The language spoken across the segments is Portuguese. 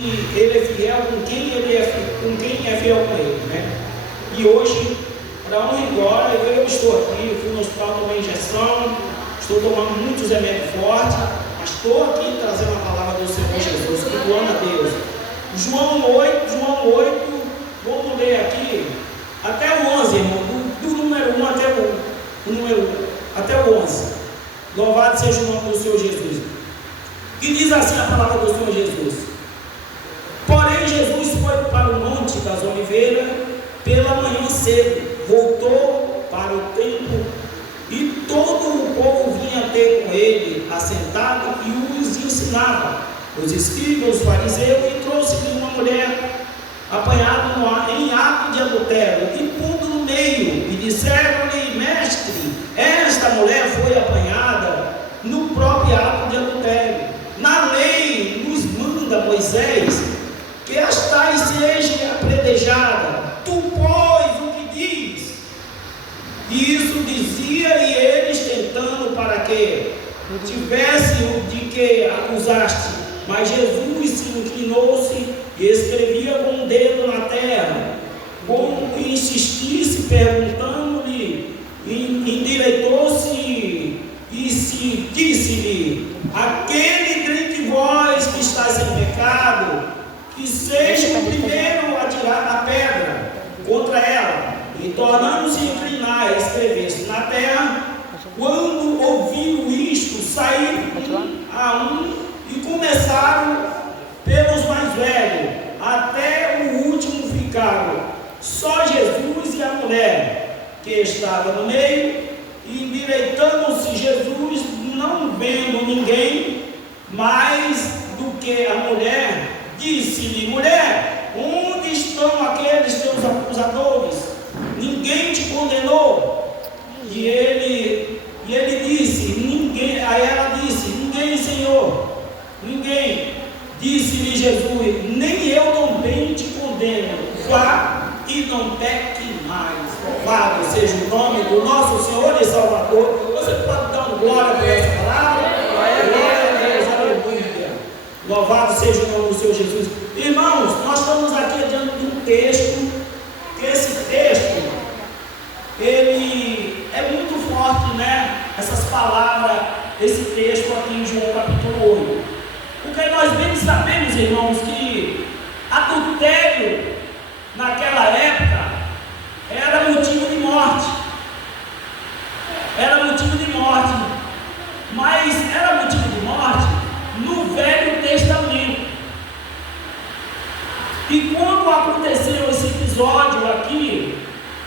ele é fiel com quem é fiel com ele, né? E hoje, para honra e glória, eu estou aqui, eu fui no hospital, tomei injeção, estou tomando muitos remédios fortes, mas estou aqui trazendo a palavra do Senhor Jesus, cultuando a Deus. João 8, vamos ler aqui, até o 11, irmão, do número 1 até o 11. Louvado seja o nome do Senhor Jesus. Que diz assim a palavra do Senhor Jesus: porém Jesus foi para o Monte das Oliveiras pela manhã cedo, voltou para o templo, e todo o povo vinha ter com ele, assentado, e os ensinava, os escribas, os fariseus, e trouxe-lhe uma mulher apanhada em ato de adultério, e pondo no meio, e disseram-lhe: mestre, esta mulher foi apanhada no próprio ato de adultério. Na lei nos manda Moisés que as tais seja apedrejada. Tu, pois, o que diz? E isso dizia, e eles tentando para que tivesse o de que acusaste. Mas Jesus se inclinou-se e escrevia com o dedo na terra. Como insistisse, perguntando-lhe, endireitou-se e se disse-lhe: aquele dentre vós que está sem pecado, que seja o primeiro a tirar a pedra contra ela. E tornando-se a inclinar, escrevesse na terra. Quando ouviu isto, saíram a um e começaram pelos mais velhos, até o último ficaram só Jesus e a mulher que estava no meio. E endireitando-se Jesus, não vendo ninguém mais do que a mulher, disse-lhe: mulher, onde estão aqueles teus acusadores? Ninguém te condenou? E ele disse: ninguém. Aí ela disse: ninguém, Senhor, ninguém. Disse-lhe Jesus: nem eu também te condeno, vá e não peque mais. Louvado seja o nome do nosso Senhor e Salvador. Você pode dar uma glória para essa palavra? Glória a Deus, aleluia. Louvado seja o nome do Senhor Jesus. Irmãos, nós estamos aqui diante de um texto, que esse texto, ele é muito forte, né? Essas palavras, esse texto aqui em João capítulo 8. Porque nós bem sabemos, irmãos, que adultério naquela época era motivo de morte. Era motivo de morte. Mas era motivo de morte no Velho Testamento. E quando aconteceu esse episódio aqui,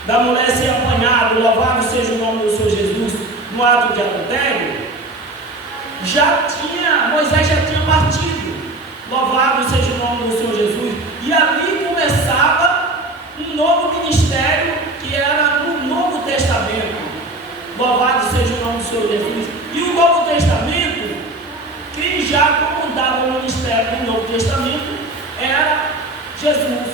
da mulher ser apanhada, louvado seja o nome do Senhor Jesus, no ato de adultério, Moisés já tinha partido, louvado seja o nome do Senhor Jesus, e ali começava um novo ministério, que era no Novo Testamento, louvado seja o nome do Senhor Jesus. E o Novo Testamento, quem já comandava o ministério do Novo Testamento era Jesus.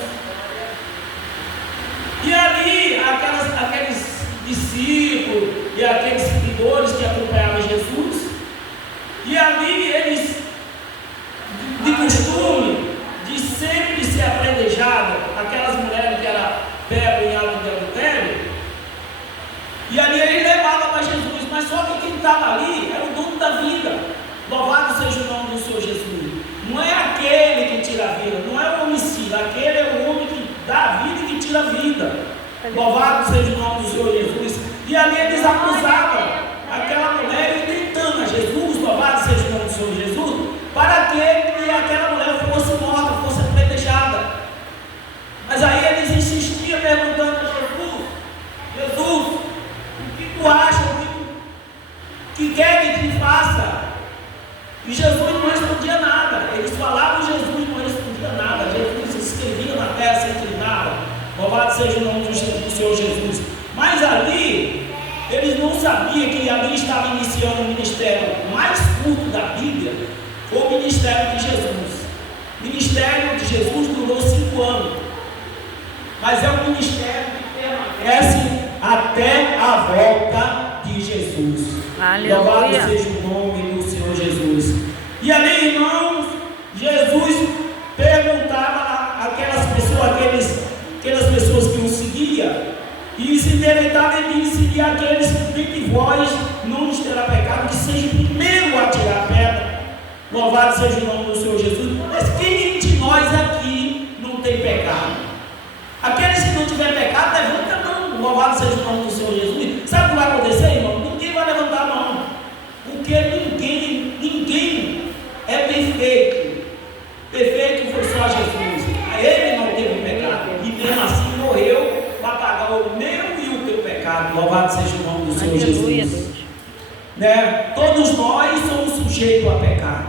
E ali, aqueles discípulos e aqueles seguidores que acompanhavam Jesus, e ali eles, de costume, de sempre ser apedrejada, aquelas mulheres que eram pego em ato de adultério, e ali ele levava para Jesus. Mas só que quem estava ali era o dono da vida. Louvado seja o nome do Senhor Jesus. Não é aquele que tira a vida, não é o homicida, aquele é o homem que dá a vida e que tira a vida. Louvado seja o nome do Senhor Jesus. E ali eles acusavam aquela mulher e tentando a Jesus, louvado seja o nome do Senhor Jesus, para que aquela mulher fosse morta, fosse apedrejada. Mas aí eles insistiam, perguntando a Jesus, o que tu acha, que quer que te faça? E Jesus não respondia nada. Eles falavam, Jesus não respondia nada. Jesus escrevia na terra, se inclinava. Louvado seja o nome do Senhor Jesus. Mas ali, eles não sabiam que ali estava iniciando o ministério mais curto da Bíblia, foi o ministério de Jesus. O ministério de Jesus durou 5 anos. Mas é um ministério que permanece até a volta de Jesus. Aleluia. Louvado seja o nome do Senhor Jesus. E ali, irmãos, Jesus perguntou E se endireitar, ele disse: e aqueles que dentre vós não nos terá pecado, que seja o primeiro a tirar a pedra. Louvado seja o nome do Senhor Jesus. Mas quem de nós aqui não tem pecado? Aqueles que não tiverem pecado, levanta a mão. Louvado seja o nome do Senhor Jesus. Sabe o que vai acontecer, irmão? Ninguém vai levantar a mão, porque ninguém é perfeito. Perfeito foi só Jesus. A ele não teve pecado, e mesmo assim morreu para pagar o meu e o teu pecado. Louvado seja o nome do Senhor Jesus. Né? Todos nós somos sujeitos a pecar,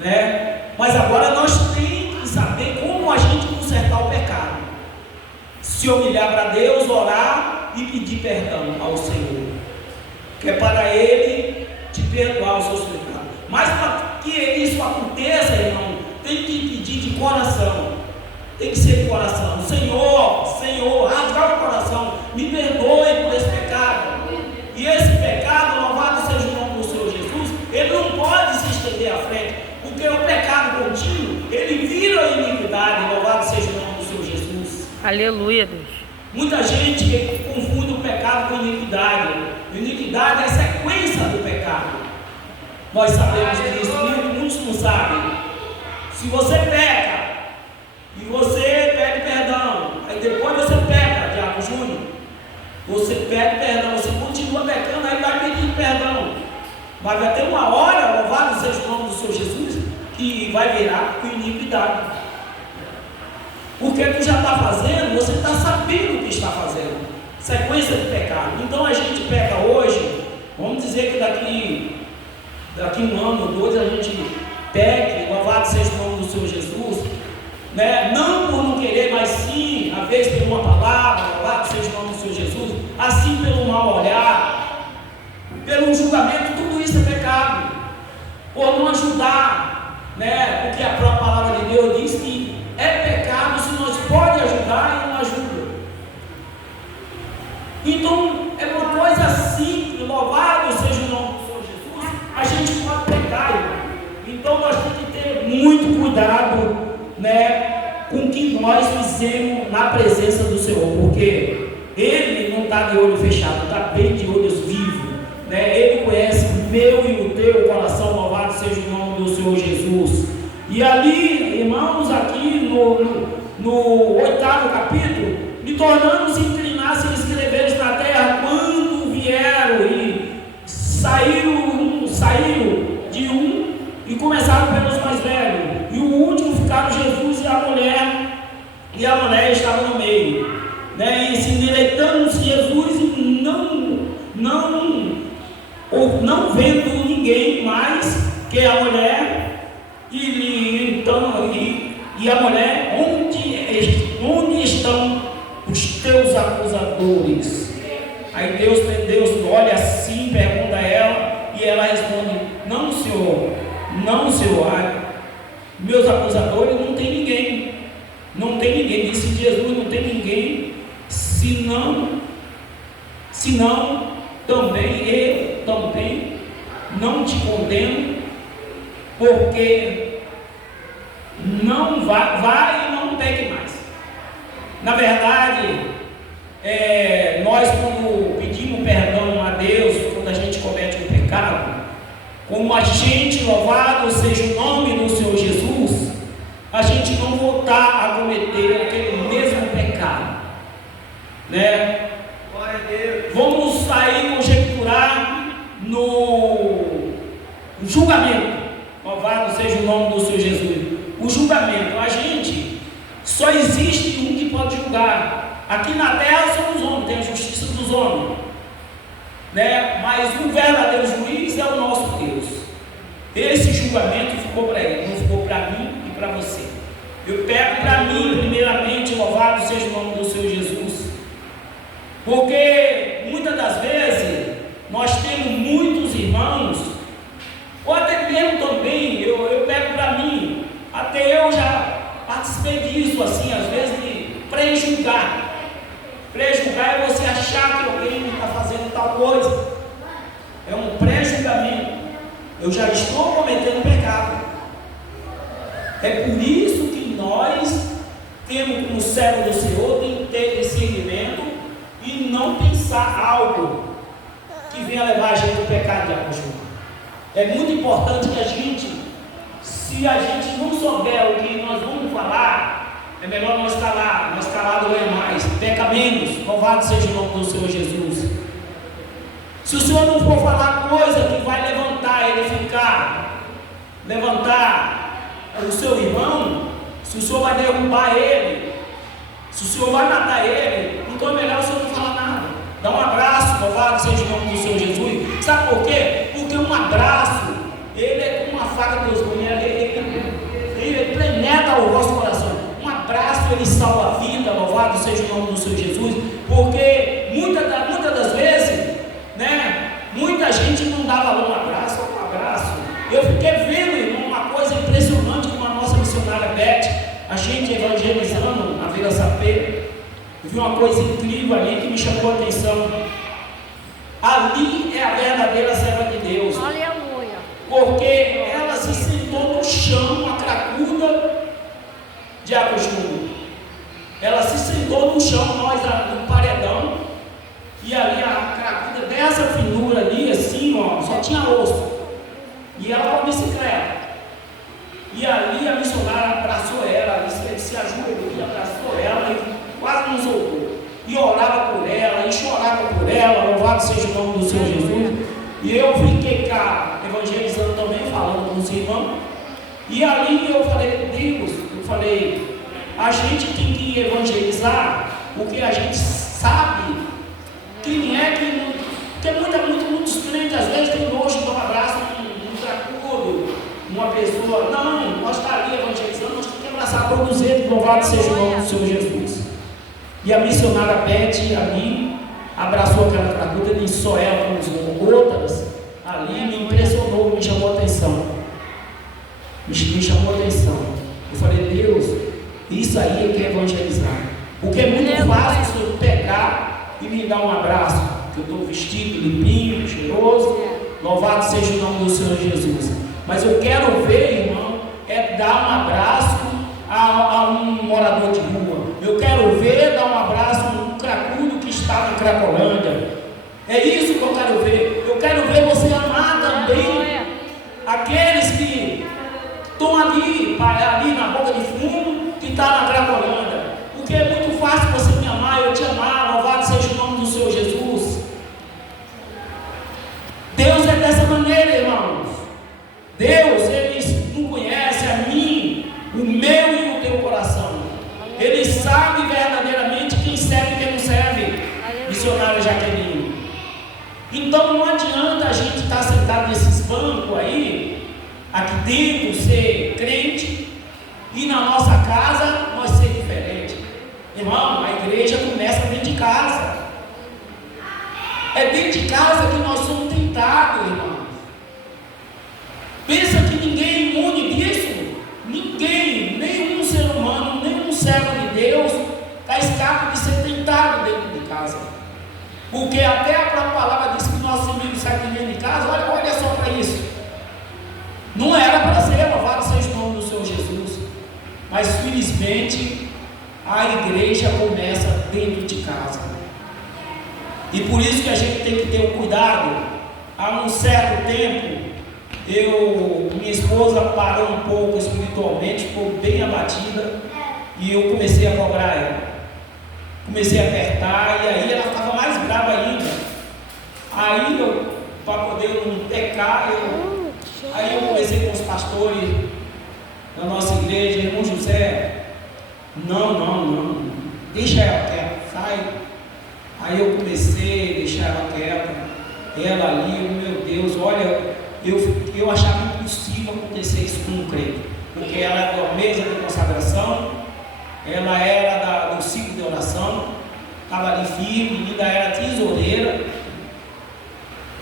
né? Mas agora nós temos que saber como a gente consertar o pecado. Se humilhar para Deus, orar e pedir perdão ao Senhor, que é para Ele te perdoar os seus pecados. Mas para que isso aconteça, irmão, tem que pedir de coração. Tem que ser de coração. Senhor, rasga o coração, me perdoe por esse pecado. E esse pecado, louvado seja o nome do Senhor Jesus, ele não pode se estender à frente, porque o pecado contínuo, ele vira iniquidade. Louvado seja o nome do Senhor Jesus. Aleluia, Deus. Muita gente confunde o pecado com iniquidade. Iniquidade é a sequência do pecado. Nós sabemos disso, muitos não sabem. Se você peca e você pede perdão, aí depois você peca, Diabo Júnior, você pede perdão, você continua pecando, aí vai pedir perdão. Mas vai ter uma hora, louvado seja o nome do Senhor Jesus, que vai virar com iniquidade. Porque tu já está fazendo, você está sabendo o que está fazendo. Sequência de pecado. Então a gente peca hoje, vamos dizer que daqui um ano ou dois a gente peque, louvado seja o nome do Senhor Jesus, né? Não por não querer, mas sim, às vezes por uma palavra, louvado seja o nome do Senhor Jesus, assim pelo mau olhar, pelo julgamento, tudo isso é pecado. Por não ajudar, né? Porque a própria palavra de Deus diz que é pecado se nós pode ajudar e não ajuda. Então é uma coisa simples, louvado seja o nome do Senhor Jesus, a gente pode pecar, irmão. Então nós temos que ter muito cuidado, né, com o que nós fizemos na presença do Senhor, porque Ele não está de olho fechado, está bem de olhos vivos, né? Ele conhece o meu e o teu coração. Louvado seja o nome do Senhor Jesus. E ali, irmãos, aqui no 8º capítulo, me tornando-se inclinassem escreveres na terra quando vieram e saíram de um e começaram pelos mais velhos, e o último ficaram Jesus e a mulher estava no meio, né? E se endireitando-se Jesus e não vendo ninguém mais que a mulher, e a mulher, onde estão os teus acusadores? Aí Deus olha assim, pergunta a ela, e ela responde: não, Senhor, meus acusadores não tem ninguém, disse Jesus, não tem ninguém, senão também eu também não te condeno, porque não vai e não peque mais. Na verdade, nós quando pedimos perdão a Deus, quando a gente comete um pecado, como a gente, louvado seja o nome do Senhor Jesus, a gente não voltar a cometer aquele mesmo pecado, né? Vamos sair conjecturar no julgamento. Louvado seja o nome do Senhor Jesus. O julgamento, a gente só existe um que pode julgar. Aqui na terra somos homens, tem a justiça dos homens, né? Mas o verdadeiro juiz é o nosso Deus. Esse julgamento ficou para ele, não ficou para mim e para você. Eu pego para mim, primeiramente, louvado seja o nome do Senhor Jesus, porque muitas das vezes nós temos muitos irmãos, ou até mesmo também, eu pego para mim, até eu já participei disso, assim, às vezes de prejulgar. Prejulgar é você achar que alguém está fazendo tal coisa, é um pré-julgamento. Eu já estou cometendo pecado. É por isso que nós temos, como servo do Senhor, tem que ter discernimento e fixar algo que venha levar a gente ao pecado de acostumar. É muito importante que a gente, se a gente não souber o que nós vamos falar, é melhor nós calar. Nós calado ganha mais, peca menos. Louvado seja o nome do Senhor Jesus. Se o Senhor não for falar coisa que vai levantar, levantar o seu irmão, se o Senhor vai derrubar ele, se o Senhor vai matar ele, então é melhor o Senhor não falar nada. Dá um abraço, louvado seja o nome do Senhor Jesus. Sabe por quê? Porque um abraço, ele é como uma faca de Deus, ele penetra o vosso coração. Um abraço, ele salva a vida, louvado seja o nome do Senhor Jesus. Porque muitas das vezes, né, muita gente não dá valor a um abraço. Eu fiquei vendo, irmão, uma coisa impressionante com a nossa missionária Beth, a gente evangelizando na Vila Sapê. Eu vi uma coisa incrível ali que me chamou a atenção. Ali é a verdadeira serva de Deus. Aleluia. Porque ela se sentou no chão, uma cracuda de acostume. Ela se sentou no chão, nós no paredão, e ali a cracuda dessa finura ali, assim, ó, só tinha osso. E ela com a bicicleta. E ali a missionária abraçou ela, se ajoelhou e abraçou ela e quase não soltou. E orava por ela, e chorava por ela, louvado seja o nome do Senhor Jesus. E eu fiquei cá, evangelizando também, falando com os irmãos. E ali eu falei, Deus, a gente tem que evangelizar, porque a gente sabe quem é que não. Porque muitos crentes às vezes tem nojo de um abraço, um cracudo, uma pessoa. Não, nós estamos ali evangelizando, nós temos que abraçar todos eles, louvado seja o nome do Senhor Jesus. E a missionária Beth ali abraçou aquela cracuda, nem só ela, como outras ali, me impressionou, me chamou a atenção. Me chamou a atenção. Eu falei, Deus, isso aí é que é evangelizar. Porque é muito fácil o Senhor pegar e me dar um abraço, que eu estou vestido, limpinho, cheiroso. Louvado seja o nome do Senhor Jesus. Mas eu quero ver, irmão, é dar um abraço a um morador de rua. Eu quero ver dar um abraço a um cracudo que está na Cracolândia. É isso que eu quero ver. Eu quero ver você amar também aqueles que estão ali na boca de fumo, que está na Cracolândia. Porque é muito fácil você me amar, eu te amar. Louvado seja o nome do Senhor Jesus. Deus é dessa maneira, irmãos. Deus, Ele não conhece a mim, o meu e o teu coração. Ele sabe verdadeiramente quem serve e quem não serve. Missionária Jaqueline. Então não adianta a gente estar sentado nesses bancos aí, aqui dentro, ser crente, e na nossa casa nós ser diferente. Irmão, a igreja começa dentro de casa. É dentro de casa que nós somos tentados, irmão. Pensa que ninguém é imune disso? Ninguém, nenhum ser humano, nenhum servo de Deus está escapa de ser tentado dentro de casa. Porque até a própria palavra diz que nosso inimigo sai de dentro de casa. Olha só para isso. Não era para ser, louvado seja o nome do Senhor Jesus. Mas felizmente a igreja começa dentro de casa. E por isso que a gente tem que ter o cuidado. Há um certo tempo, minha esposa parou um pouco espiritualmente, ficou bem abatida, e eu comecei a cobrar ela. Comecei a apertar, e aí ela ficava mais brava ainda. Aí eu, para poder não pecar, aí eu comecei com os pastores da nossa igreja, irmão José, não, deixa ela quieta, sai. Aí eu comecei a deixar ela quieta, ela ali, meu Deus, olha, eu achava impossível acontecer isso com um crente, porque ela era da mesa de consagração, ela era do ciclo de oração, estava ali firme, ainda era tesoureira,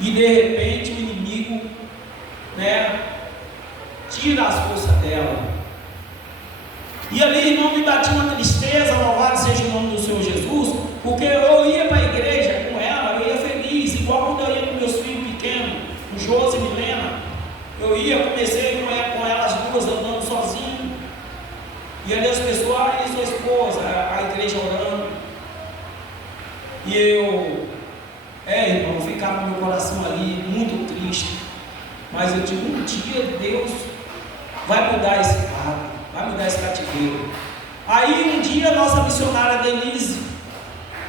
e de repente o inimigo, né, tira as forças dela. E ali, irmão, me batia uma tristeza, louvado seja o nome do Senhor Jesus, porque eu ia para a igreja com ela, eu ia feliz, igual quando eu ia com meus filhos pequenos, o Josi e Milena. Eu comecei com elas duas andando sozinho, e ali as pessoas, e sua esposa, a igreja orando, e eu Irmão, ficava no meu coração ali muito triste. Mas eu digo, um dia Deus vai mudar esse quadro, vai mudar esse cativeiro. Aí um dia nossa missionária Denise,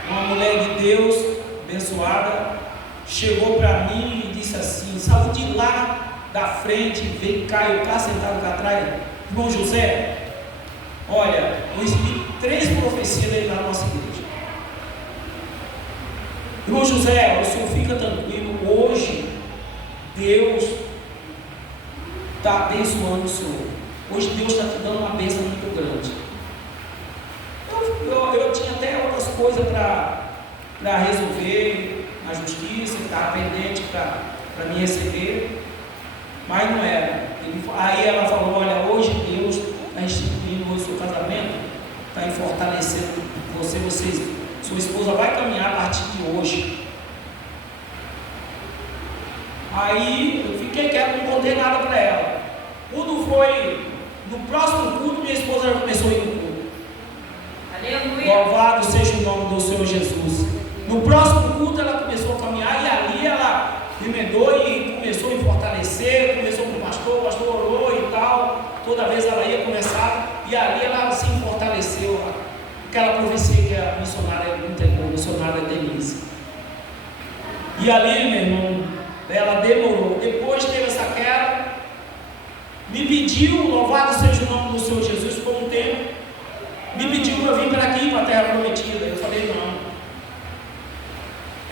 uma mulher de Deus, abençoada, chegou para mim e disse assim, saiu de lá da frente, veio cá, eu cá sentado cá atrás, irmão José, olha, eu recebi 3 profecias dele na nossa igreja. Irmão José, o senhor fica tranquilo, hoje Deus está abençoando o senhor. Hoje Deus está te dando uma bênção muito grande. Eu tinha até outras coisas para resolver na justiça, que estava pendente para me receber, mas não era. Aí ela falou, olha, hoje Deus está instituindo o seu casamento, está fortalecendo vocês. Sua esposa vai caminhar a partir de hoje. Aí eu fiquei quieto, não contei nada para ela. Quando foi no próximo culto, minha esposa já começou a ir no culto. Aleluia. Louvado seja o nome do Senhor Jesus. No próximo culto ela começou a caminhar e ali ela emendou e começou a me fortalecer, começou com o pastor orou e tal. Toda vez ela ia começar e ali ela se fortaleceu. Aquela profecia que a missionária entregou, a missionária Denise. E ali, meu irmão, ela demorou. Depois teve essa queda, me pediu, louvado seja o nome do Senhor Jesus, por um tempo, me pediu para vir para aqui, para a terra prometida. Eu falei, não.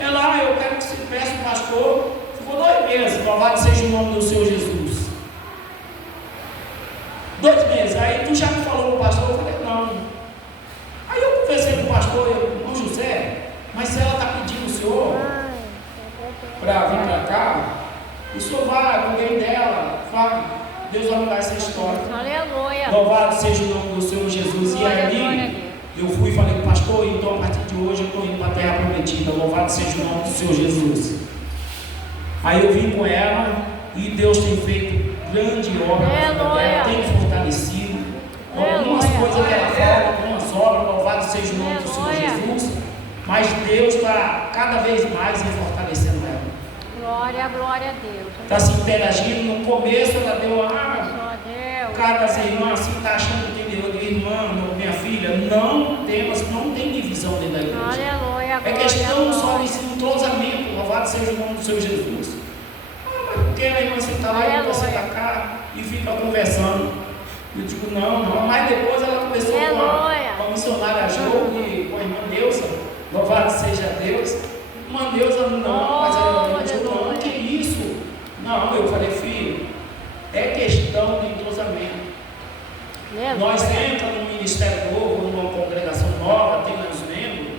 Ela, eu quero que você peça o pastor. Ficou 2 meses, louvado seja o nome do Senhor Jesus. 2 meses. Aí tu já me falou com o pastor? Eu falei, não. Aí eu conversei com o pastor, irmão José, mas se ela está pedindo o senhor para vir para cá, o senhor vai com alguém dela, fala, Deus vai mudar essa história. Aleluia. Louvado seja o nome do Senhor Jesus. E aí eu fui e falei com o pastor, então a partir de hoje eu estou indo para a terra prometida. Louvado seja o nome do Senhor Jesus. Aí eu vim com ela e Deus tem feito grande obra na vida dela, tem fortalecido. Algumas coisas que ela fala, algumas obras, louvado seja o nome do Senhor Jesus. Mas Deus está cada vez mais fortalecendo ela. Glória a Deus. Está se interagindo. No começo ela deu cada irmã assim, está achando que tem Deus, irmã, minha filha, não tem divisão dentro da igreja. Aleluia. É questão só de entrosamento. Louvado seja o nome do Senhor Jesus. Mas por que a irmã senta lá e você está cá e fica conversando? Eu digo, não, mas depois ela começou com a missionária Jo e com a irmã Neuza, louvado seja Deus. Irmã Neuza, não, mas ela disse, não, que isso? Não, eu falei, filho, é questão de entrosamento. Nós entramos no ministério novo, numa congregação nova, tem mais membros.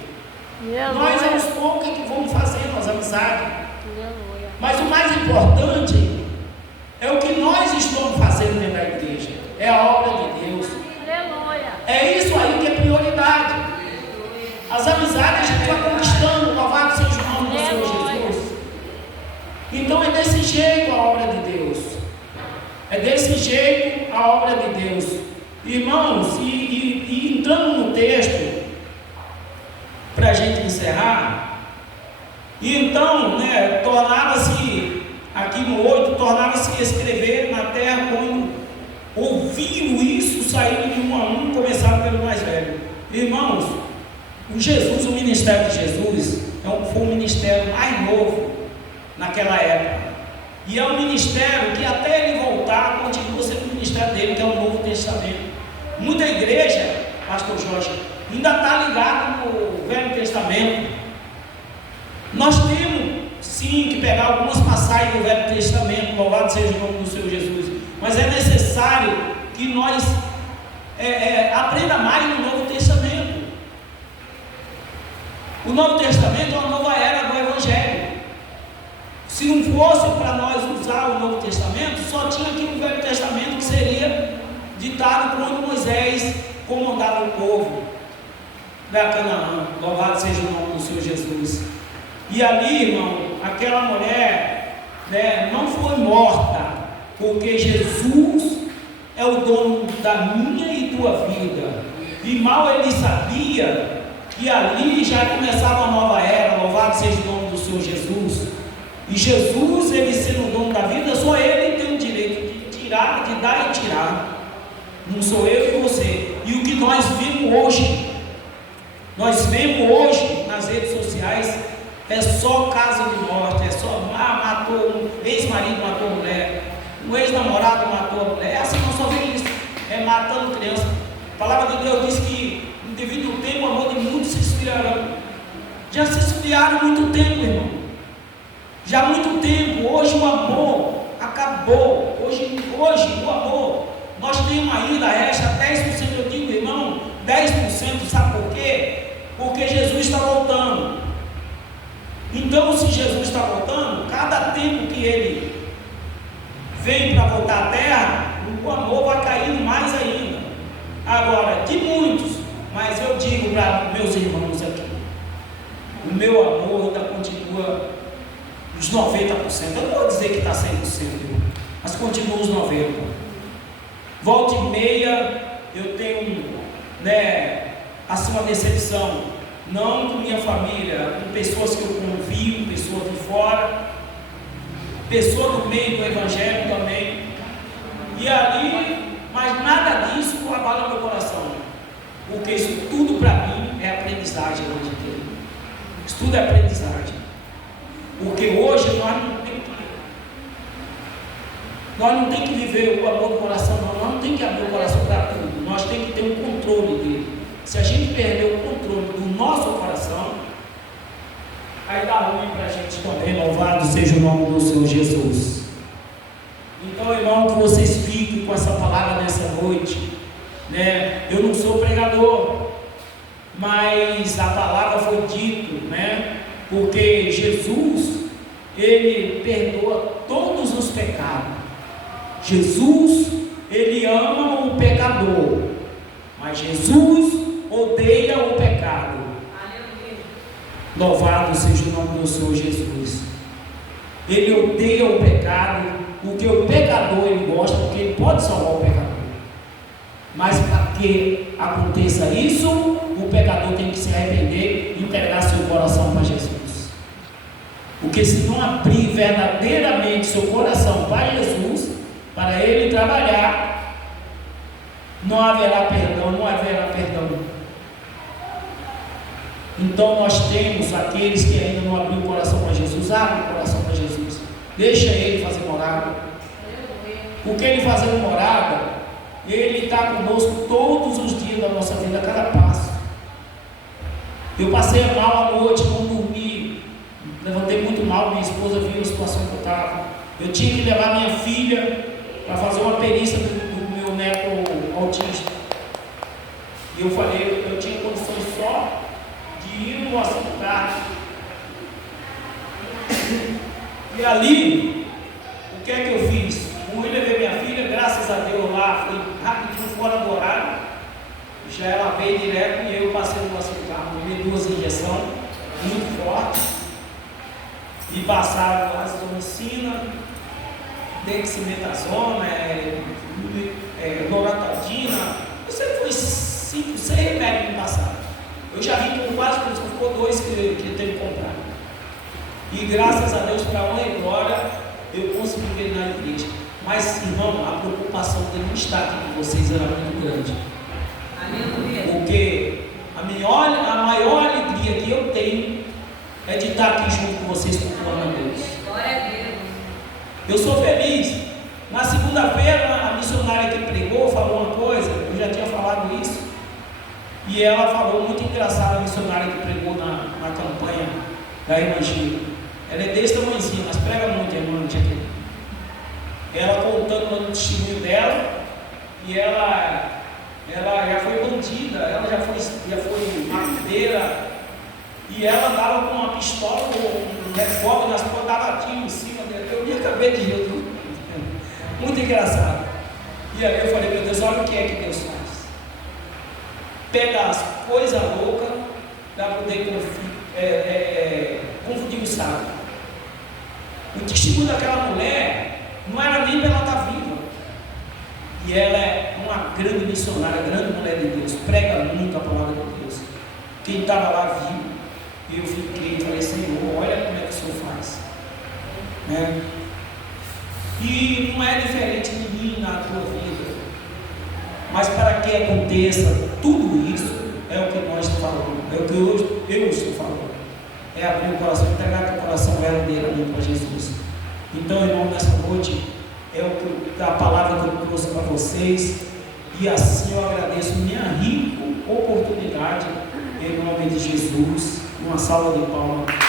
Nós aos poucos que vamos fazendo as amizades. Mas o mais importante é o que nós estamos fazendo dentro da igreja. É a obra de Deus. Aleluia. É isso aí que é prioridade. As amizades a gente vai conquistando, louvado seja o nome do Senhor Jesus. Então é desse jeito a obra de Deus. É desse jeito a obra de Deus. Irmãos, e entrando no texto, para a gente encerrar, e então, tornava-se, aqui no 8, tornava-se escrever na terra quando ouviram isso, saíram de 1 a 1, começaram pelo mais velho. Irmãos, o ministério de Jesus foi o ministério mais novo naquela época. E é um ministério que até ele voltar, continua sendo o ministério dele, que é o Novo Testamento. Muita igreja, pastor Jorge, ainda está ligado no Velho Testamento. Nós temos sim que pegar algumas passagens do Velho Testamento, louvado seja o nome do Senhor Jesus. Mas é necessário que nós aprenda mais no Novo Testamento. O Novo Testamento é uma nova era do Evangelho. Se não fosse para nós usar o Novo Testamento, só tinha aqui no Velho Testamento, que seria ditado quando Moisés comandava o povo da Canaã. Louvado seja o nome do Senhor Jesus. E ali, irmão, aquela mulher não foi morta, porque Jesus é o dono da minha e tua vida. E mal ele sabia que ali já começava uma nova era. Louvado seja o nome do Senhor Jesus. E Jesus, ele sendo o dono da vida, só ele tem o direito de tirar, de dar e tirar. Não sou eu e você. E o que nós vemos hoje nas redes sociais, é só caso de morte, é só matou um ex-marido, matou a mulher, um ex-namorado matou a mulher. É assim, nós só vemos isso, é matando criança. A palavra de Deus diz que no devido tempo o amor de muitos se esfriarão. Já se esfriaram há muito tempo, irmão. Já há muito tempo. Hoje o amor acabou. Hoje o amor, nós temos ainda resta 10%. Eu digo, irmão, 10%, sabe por quê? Porque Jesus está voltando. Então, se Jesus está voltando, cada tempo que ele vem para voltar à terra, o amor vai caindo mais ainda. Agora, de muitos, mas eu digo para meus irmãos aqui, o meu amor ainda continua os 90%. Eu não vou dizer que está 100%, mas continua os 90%. Volta e meia, eu tenho, assim, uma decepção, não com minha família, com pessoas que eu convivo, pessoas de fora, pessoas do meio do evangelho também, e ali, mas nada disso abala meu coração, porque isso tudo para mim é aprendizagem hoje em dia. Isso tudo é aprendizagem, porque hoje nós não temos que viver o amor do coração, não. Nós não temos que abrir o coração para tudo, nós temos que ter um controle dele. Se a gente perder o controle do nosso coração, aí dá ruim para a gente também. Louvado seja o nome do Senhor Jesus. Então, irmão, que vocês fiquem com essa palavra nessa noite, eu não sou pregador, mas a palavra foi dita, porque Jesus, ele perdoa todos os pecados. Jesus, ele ama o pecador, mas Jesus odeia o pecado. Aleluia. Louvado seja o nome do Senhor Jesus. Ele odeia o pecado, porque o pecador ele gosta, porque ele pode salvar o pecador. Mas para que aconteça isso, o pecador tem que se arrepender e entregar seu coração para Jesus. Porque se não abrir verdadeiramente seu coração para Jesus, para ele trabalhar, não haverá perdão, não haverá perdão. Então nós temos aqueles que ainda não abriram o coração para Jesus. Abre o coração para Jesus, deixa ele fazer morada, porque ele fazendo morada, ele está conosco todos os dias da nossa vida, a cada passo. Eu passei mal à noite, não dormi, levantei muito mal, minha esposa viu a situação que eu estava. Eu tinha que levar minha filha para fazer uma perícia do meu neto autista. E eu falei, eu tinha condições só de ir no hospital. E ali, o que é que eu fiz? Eu levei minha filha, graças a Deus lá, foi rapidinho fora do horário. Já ela veio direto e eu passei no hospital. Tomei 2 injeções muito fortes. E passaram azitromicina, dexametasona, loratadina. Eu sempre fui 5, 6 remédios no passado. Eu já vi com quase por isso, ficou 2 que teve que comprar. E graças a Deus, para honra e glória, eu consegui ver na igreja. Mas, irmão, a preocupação de não estar aqui com vocês era muito grande. Porque a maior alegria que eu tenho é de estar aqui junto com vocês, cultuando a Deus. Eu sou feliz. Na segunda-feira, a missionária que pregou falou uma coisa, eu já tinha falado isso, e ela falou muito engraçado, a missionária que pregou na campanha da irmã Gil. Ela é desse tamanhozinho, mas prega muito, a irmã Gil. Ela contando o testemunho dela, e ela já foi bandida, ela já foi maquideira, e ela andava com uma pistola, um revólver nas costas, dava tiro em cima dela. Eu me acabei de rir, muito engraçado. E aí eu falei, meu Deus, olha o que é que Deus faz. Pega as coisas loucas para poder confundir o sábio. O testemunho daquela mulher não era nem para ela estar viva. E ela é uma grande missionária, grande mulher de Deus, prega muito a palavra de Deus. Quem estava lá viu. eu fiquei, falei, Senhor, olha como é que o Senhor faz, né? E não é diferente de mim na tua vida, mas para que aconteça tudo isso, é o que nós falamos, é o que eu estou falando, é abrir o coração, entregar teu coração verdadeiramente para Jesus. Então, irmão, nessa noite, a palavra que eu trouxe para vocês, e assim eu agradeço minha rica oportunidade, em nome de Jesus. Uma salva de palmas.